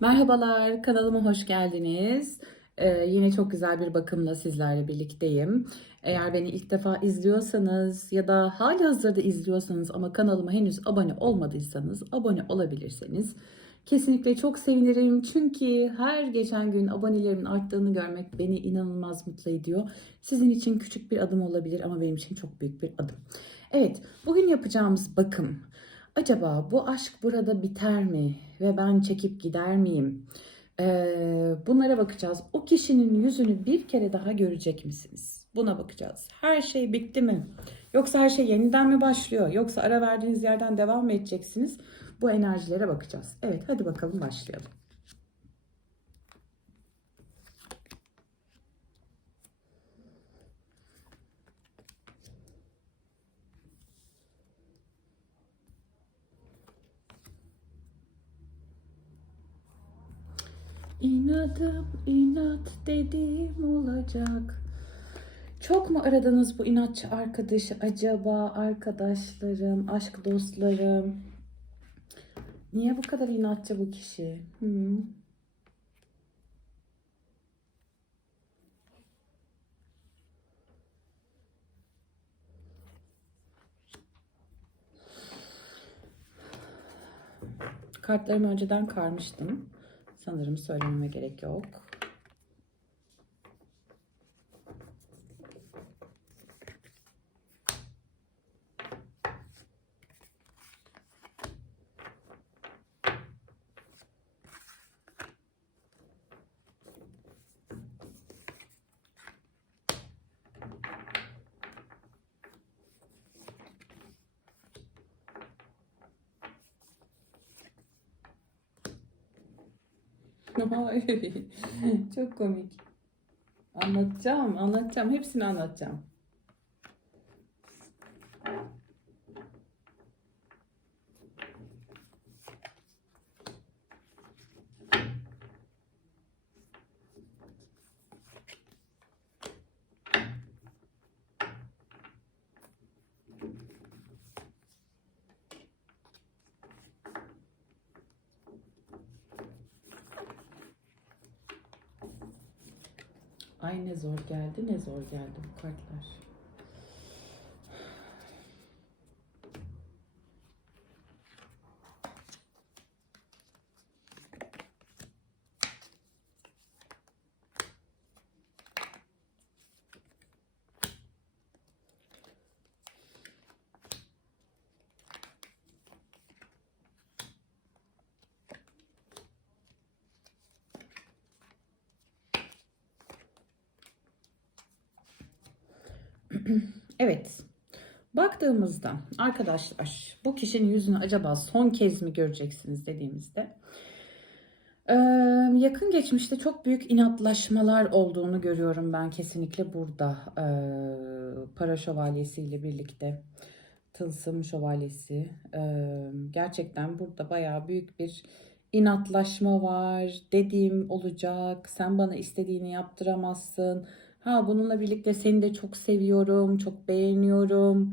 Merhabalar, kanalıma hoş geldiniz. Ee, yine çok güzel bir bakımla sizlerle birlikteyim. Eğer beni ilk defa izliyorsanız ya da hali hazırda izliyorsanız ama kanalıma henüz abone olmadıysanız abone olabilirseniz kesinlikle çok sevinirim. Çünkü her geçen gün abonelerimin arttığını görmek beni inanılmaz mutlu ediyor. Sizin için küçük bir adım olabilir ama benim için çok büyük bir adım. Evet, bugün yapacağımız bakım Acaba bu aşk burada biter mi ve ben çekip gider miyim? Ee, bunlara bakacağız. O kişinin yüzünü bir kere daha görecek misiniz? Buna bakacağız. Her şey bitti mi? Yoksa her şey yeniden mi başlıyor? Yoksa ara verdiğiniz yerden devam mı edeceksiniz? Bu enerjilere bakacağız. Evet hadi bakalım başlayalım. İnadım inat dediğim olacak. Çok mu aradınız bu inatçı arkadaşı acaba arkadaşlarım, aşk dostlarım? Niye bu kadar inatçı bu kişi? Hmm. Kartlarımı önceden karmıştım. Sanırım söylememe gerek yok. Ay, Çok komik. Anlatacağım, anlatacağım. Hepsini anlatacağım. Ay ne zor geldi, ne zor geldi bu kartlar. Evet. Baktığımızda arkadaşlar bu kişinin yüzünü acaba son kez mi göreceksiniz dediğimizde yakın geçmişte çok büyük inatlaşmalar olduğunu görüyorum ben kesinlikle burada. Para şövalyesiyle birlikte tılsım şövalyesi gerçekten burada bayağı büyük bir inatlaşma var. Dediğim olacak sen bana istediğini yaptıramazsın Ha bununla birlikte seni de çok seviyorum, çok beğeniyorum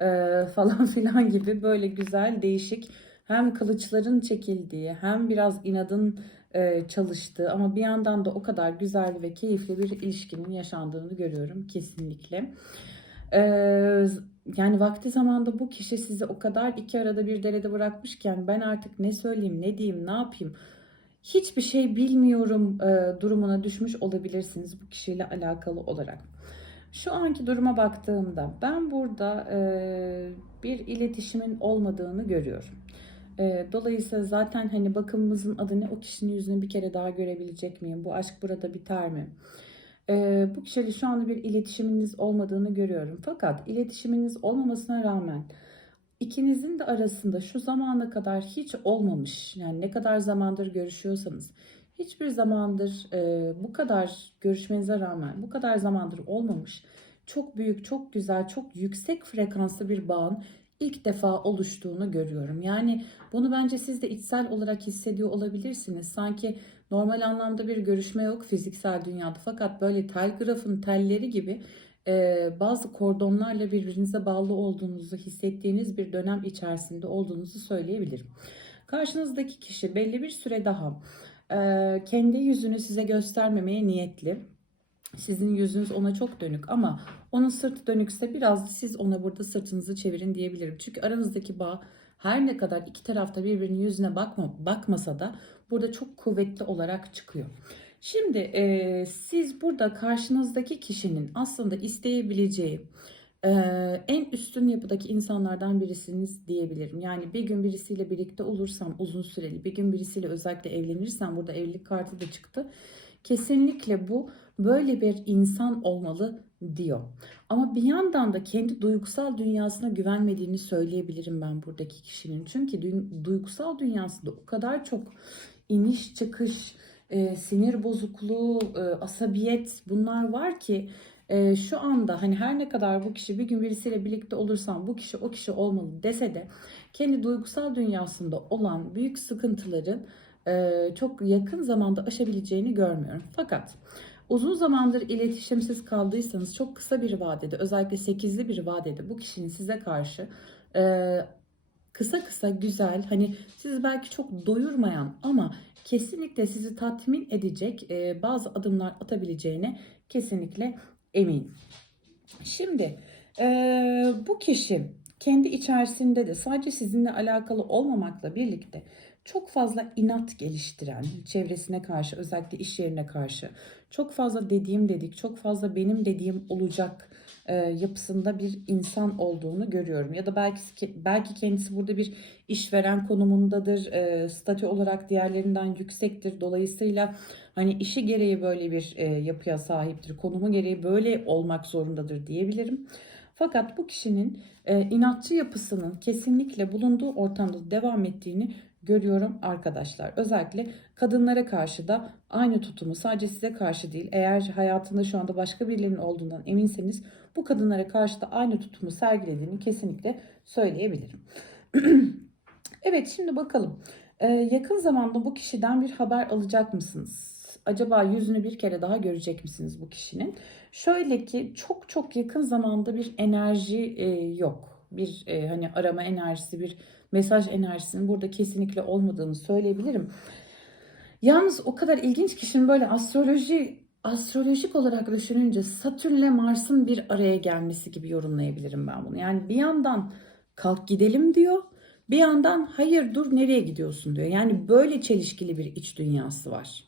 eee, falan filan gibi böyle güzel değişik hem kılıçların çekildiği hem biraz inadın eee, çalıştığı ama bir yandan da o kadar güzel ve keyifli bir ilişkinin yaşandığını görüyorum kesinlikle. Eee, yani vakti zamanda bu kişi sizi o kadar iki arada bir derede bırakmışken ben artık ne söyleyeyim, ne diyeyim, ne yapayım hiçbir şey bilmiyorum e, durumuna düşmüş olabilirsiniz bu kişiyle alakalı olarak. Şu anki duruma baktığımda ben burada e, bir iletişimin olmadığını görüyorum. E, dolayısıyla zaten hani bakımımızın adı ne o kişinin yüzünü bir kere daha görebilecek miyim? Bu aşk burada biter mi? E, bu kişiyle şu anda bir iletişiminiz olmadığını görüyorum. Fakat iletişiminiz olmamasına rağmen İkinizin de arasında şu zamana kadar hiç olmamış yani ne kadar zamandır görüşüyorsanız hiçbir zamandır e, bu kadar görüşmenize rağmen bu kadar zamandır olmamış çok büyük çok güzel çok yüksek frekanslı bir bağın ilk defa oluştuğunu görüyorum. Yani bunu bence siz de içsel olarak hissediyor olabilirsiniz. Sanki normal anlamda bir görüşme yok fiziksel dünyada fakat böyle telgrafın telleri gibi bazı kordonlarla birbirinize bağlı olduğunuzu hissettiğiniz bir dönem içerisinde olduğunuzu söyleyebilirim. Karşınızdaki kişi belli bir süre daha kendi yüzünü size göstermemeye niyetli. Sizin yüzünüz ona çok dönük ama onun sırtı dönükse biraz siz ona burada sırtınızı çevirin diyebilirim. Çünkü aranızdaki bağ her ne kadar iki tarafta birbirinin yüzüne bakma, bakmasa da burada çok kuvvetli olarak çıkıyor. Şimdi e, siz burada karşınızdaki kişinin aslında isteyebileceği e, en üstün yapıdaki insanlardan birisiniz diyebilirim. Yani bir gün birisiyle birlikte olursam uzun süreli, bir gün birisiyle özellikle evlenirsem burada evlilik kartı da çıktı. Kesinlikle bu böyle bir insan olmalı diyor. Ama bir yandan da kendi duygusal dünyasına güvenmediğini söyleyebilirim ben buradaki kişinin. Çünkü duygusal dünyasında o kadar çok iniş çıkış, e, sinir bozukluğu, e, asabiyet bunlar var ki e, şu anda hani her ne kadar bu kişi bir gün birisiyle birlikte olursam bu kişi o kişi olmalı dese de kendi duygusal dünyasında olan büyük sıkıntıları e, çok yakın zamanda aşabileceğini görmüyorum. Fakat uzun zamandır iletişimsiz kaldıysanız çok kısa bir vadede özellikle 8'li bir vadede bu kişinin size karşı e, kısa kısa güzel hani sizi belki çok doyurmayan ama kesinlikle sizi tatmin edecek e, bazı adımlar atabileceğine kesinlikle eminim. Şimdi e, bu kişi kendi içerisinde de sadece sizinle alakalı olmamakla birlikte çok fazla inat geliştiren çevresine karşı özellikle iş yerine karşı çok fazla dediğim dedik çok fazla benim dediğim olacak e, yapısında bir insan olduğunu görüyorum. Ya da belki belki kendisi burada bir işveren konumundadır, e, statü olarak diğerlerinden yüksektir. Dolayısıyla hani işi gereği böyle bir e, yapıya sahiptir, konumu gereği böyle olmak zorundadır diyebilirim. Fakat bu kişinin inatçı yapısının kesinlikle bulunduğu ortamda devam ettiğini görüyorum arkadaşlar. Özellikle kadınlara karşı da aynı tutumu sadece size karşı değil. Eğer hayatında şu anda başka birilerinin olduğundan eminseniz bu kadınlara karşı da aynı tutumu sergilediğini kesinlikle söyleyebilirim. evet şimdi bakalım. Ee, yakın zamanda bu kişiden bir haber alacak mısınız? Acaba yüzünü bir kere daha görecek misiniz bu kişinin? Şöyle ki çok çok yakın zamanda bir enerji e, yok. Bir e, hani arama enerjisi, bir mesaj enerjisinin burada kesinlikle olmadığını söyleyebilirim. Yalnız o kadar ilginç ki şimdi böyle astroloji astrolojik olarak düşününce Satürn'le Mars'ın bir araya gelmesi gibi yorumlayabilirim ben bunu. Yani bir yandan kalk gidelim diyor. Bir yandan hayır dur nereye gidiyorsun diyor. Yani böyle çelişkili bir iç dünyası var.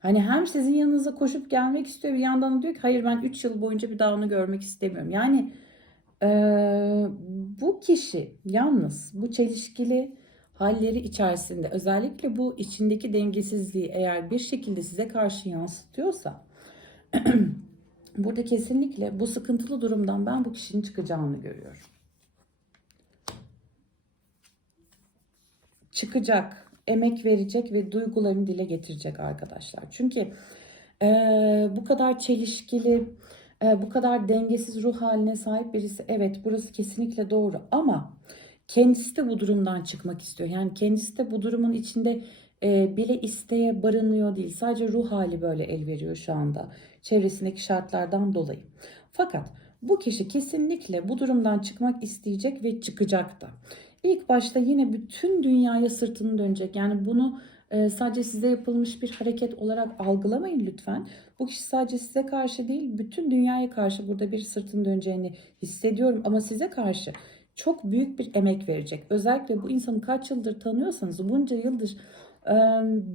Hani hem sizin yanınıza koşup gelmek istiyor bir yandan da diyor ki hayır ben 3 yıl boyunca bir daha onu görmek istemiyorum. Yani ee, bu kişi yalnız bu çelişkili halleri içerisinde özellikle bu içindeki dengesizliği eğer bir şekilde size karşı yansıtıyorsa burada kesinlikle bu sıkıntılı durumdan ben bu kişinin çıkacağını görüyorum. Çıkacak, emek verecek ve duygularını dile getirecek arkadaşlar. Çünkü e, bu kadar çelişkili, e, bu kadar dengesiz ruh haline sahip birisi evet burası kesinlikle doğru ama kendisi de bu durumdan çıkmak istiyor. Yani kendisi de bu durumun içinde e, bile isteye barınıyor değil. Sadece ruh hali böyle el veriyor şu anda çevresindeki şartlardan dolayı. Fakat bu kişi kesinlikle bu durumdan çıkmak isteyecek ve çıkacak da. İlk başta yine bütün dünyaya sırtını dönecek. Yani bunu e, sadece size yapılmış bir hareket olarak algılamayın lütfen. Bu kişi sadece size karşı değil, bütün dünyaya karşı burada bir sırtını döneceğini hissediyorum. Ama size karşı çok büyük bir emek verecek. Özellikle bu insanı kaç yıldır tanıyorsanız, bunca yıldır e,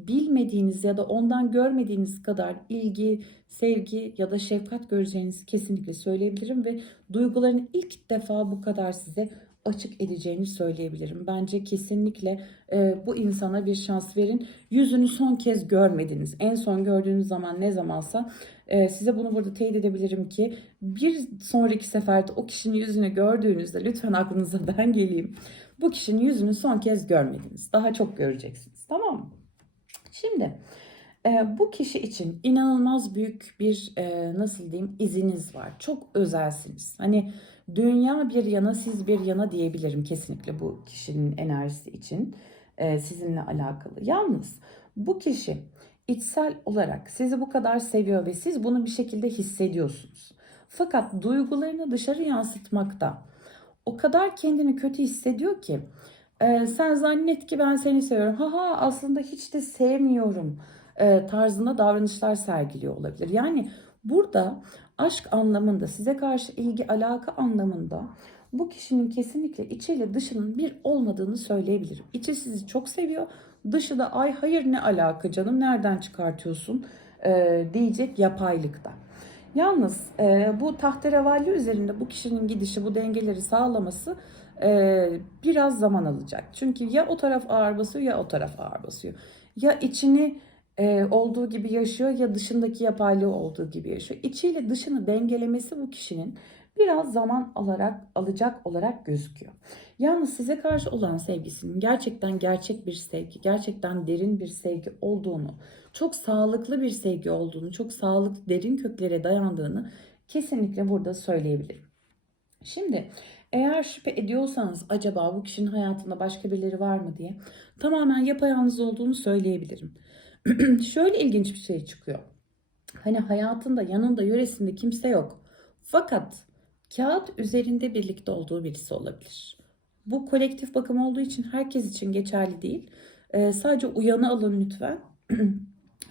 bilmediğiniz ya da ondan görmediğiniz kadar ilgi, sevgi ya da şefkat göreceğinizi kesinlikle söyleyebilirim ve duyguların ilk defa bu kadar size açık edeceğini söyleyebilirim. Bence kesinlikle e, bu insana bir şans verin. Yüzünü son kez görmediniz. En son gördüğünüz zaman ne zamansa e, size bunu burada teyit edebilirim ki bir sonraki seferde o kişinin yüzünü gördüğünüzde lütfen aklınıza ben geleyim. Bu kişinin yüzünü son kez görmediniz. Daha çok göreceksiniz. Tamam mı? Şimdi e, bu kişi için inanılmaz büyük bir e, nasıl diyeyim iziniz var. Çok özelsiniz. Hani dünya bir yana siz bir yana diyebilirim kesinlikle bu kişinin enerjisi için e, sizinle alakalı. Yalnız bu kişi içsel olarak sizi bu kadar seviyor ve siz bunu bir şekilde hissediyorsunuz. Fakat duygularını dışarı yansıtmakta o kadar kendini kötü hissediyor ki Ee, sen zannet ki ben seni seviyorum. Haha aslında hiç de sevmiyorum e, tarzında davranışlar sergiliyor olabilir. Yani burada aşk anlamında size karşı ilgi alaka anlamında bu kişinin kesinlikle içiyle dışının bir olmadığını söyleyebilirim. İçi sizi çok seviyor. Dışı da ay hayır ne alaka canım nereden çıkartıyorsun e, diyecek yapaylıkta. Yalnız e, bu tahterevalli üzerinde bu kişinin gidişi, bu dengeleri sağlaması e, biraz zaman alacak. Çünkü ya o taraf ağır basıyor ya o taraf ağır basıyor. Ya içini e, olduğu gibi yaşıyor ya dışındaki yapaylığı olduğu gibi yaşıyor. İçiyle dışını dengelemesi bu kişinin biraz zaman alarak alacak olarak gözüküyor. Yalnız size karşı olan sevgisinin gerçekten gerçek bir sevgi, gerçekten derin bir sevgi olduğunu, çok sağlıklı bir sevgi olduğunu, çok sağlıklı derin köklere dayandığını kesinlikle burada söyleyebilirim. Şimdi eğer şüphe ediyorsanız acaba bu kişinin hayatında başka birileri var mı diye tamamen yapayalnız olduğunu söyleyebilirim. Şöyle ilginç bir şey çıkıyor. Hani hayatında yanında yöresinde kimse yok. Fakat kağıt üzerinde birlikte olduğu birisi olabilir. Bu kolektif bakım olduğu için herkes için geçerli değil. Ee, sadece uyanı alın lütfen.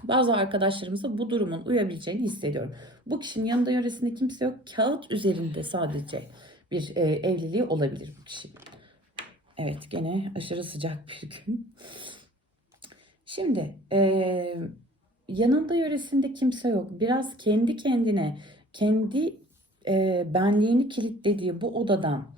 Bazı arkadaşlarımıza bu durumun uyabileceğini hissediyorum. Bu kişinin yanında yöresinde kimse yok. Kağıt üzerinde sadece bir e, evliliği olabilir bu kişi. Evet gene aşırı sıcak bir gün. Şimdi e, yanında yöresinde kimse yok. Biraz kendi kendine, kendi e, benliğini kilitlediği bu odadan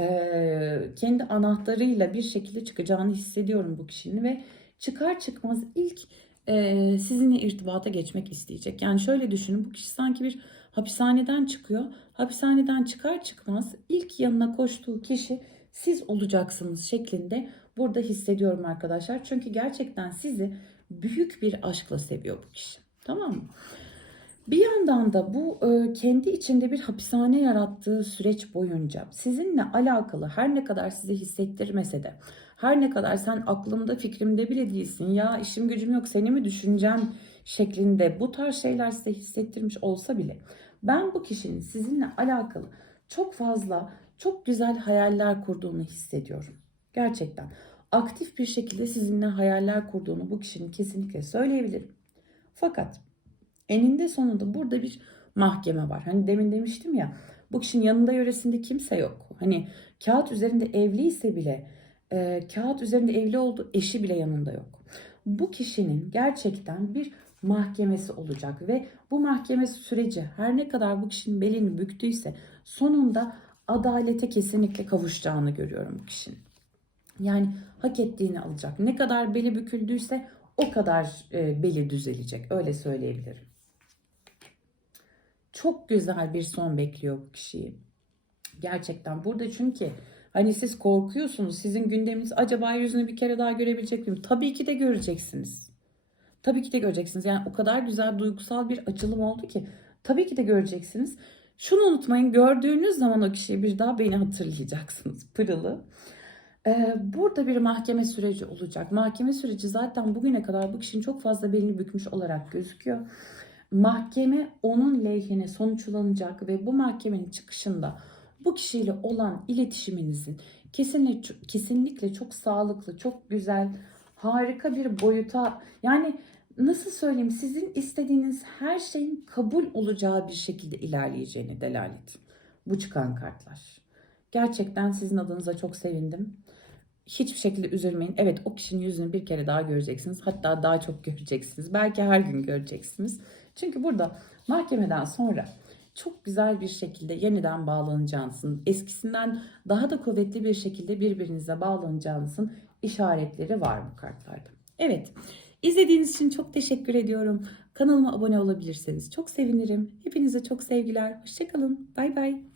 e, kendi anahtarıyla bir şekilde çıkacağını hissediyorum bu kişinin ve çıkar çıkmaz ilk e, sizinle irtibata geçmek isteyecek. Yani şöyle düşünün bu kişi sanki bir hapishaneden çıkıyor. Hapishaneden çıkar çıkmaz ilk yanına koştuğu kişi siz olacaksınız şeklinde burada hissediyorum arkadaşlar. Çünkü gerçekten sizi büyük bir aşkla seviyor bu kişi. Tamam mı? Bir yandan da bu e, kendi içinde bir hapishane yarattığı süreç boyunca sizinle alakalı her ne kadar size hissettirmese de her ne kadar sen aklımda fikrimde bile değilsin ya işim gücüm yok seni mi düşüneceğim şeklinde bu tarz şeyler size hissettirmiş olsa bile ben bu kişinin sizinle alakalı çok fazla çok güzel hayaller kurduğunu hissediyorum. Gerçekten aktif bir şekilde sizinle hayaller kurduğunu bu kişinin kesinlikle söyleyebilirim. Fakat eninde sonunda burada bir mahkeme var. Hani demin demiştim ya bu kişinin yanında yöresinde kimse yok. Hani kağıt üzerinde evliyse bile e, kağıt üzerinde evli olduğu eşi bile yanında yok. Bu kişinin gerçekten bir mahkemesi olacak ve bu mahkeme süreci her ne kadar bu kişinin belini büktüyse sonunda adalete kesinlikle kavuşacağını görüyorum bu kişinin. Yani hak ettiğini alacak. Ne kadar beli büküldüyse o kadar e, beli düzelecek. Öyle söyleyebilirim. Çok güzel bir son bekliyor bu kişiyi. Gerçekten burada çünkü hani siz korkuyorsunuz. Sizin gündeminiz acaba yüzünü bir kere daha görebilecek miyim? Tabii ki de göreceksiniz. Tabii ki de göreceksiniz. Yani o kadar güzel duygusal bir açılım oldu ki tabii ki de göreceksiniz. Şunu unutmayın gördüğünüz zaman o kişiyi bir daha beni hatırlayacaksınız. Pırılı. Ee, burada bir mahkeme süreci olacak. Mahkeme süreci zaten bugüne kadar bu kişinin çok fazla belini bükmüş olarak gözüküyor. Mahkeme onun lehine sonuçlanacak ve bu mahkemenin çıkışında bu kişiyle olan iletişiminizin kesinlikle, kesinlikle çok sağlıklı, çok güzel, harika bir boyuta yani nasıl söyleyeyim sizin istediğiniz her şeyin kabul olacağı bir şekilde ilerleyeceğini delalet. Bu çıkan kartlar. Gerçekten sizin adınıza çok sevindim. Hiçbir şekilde üzülmeyin. Evet o kişinin yüzünü bir kere daha göreceksiniz. Hatta daha çok göreceksiniz. Belki her gün göreceksiniz. Çünkü burada mahkemeden sonra çok güzel bir şekilde yeniden bağlanacağınızın, eskisinden daha da kuvvetli bir şekilde birbirinize bağlanacağınızın işaretleri var bu kartlarda. Evet, izlediğiniz için çok teşekkür ediyorum. Kanalıma abone olabilirseniz çok sevinirim. Hepinize çok sevgiler. Hoşçakalın. Bay bay.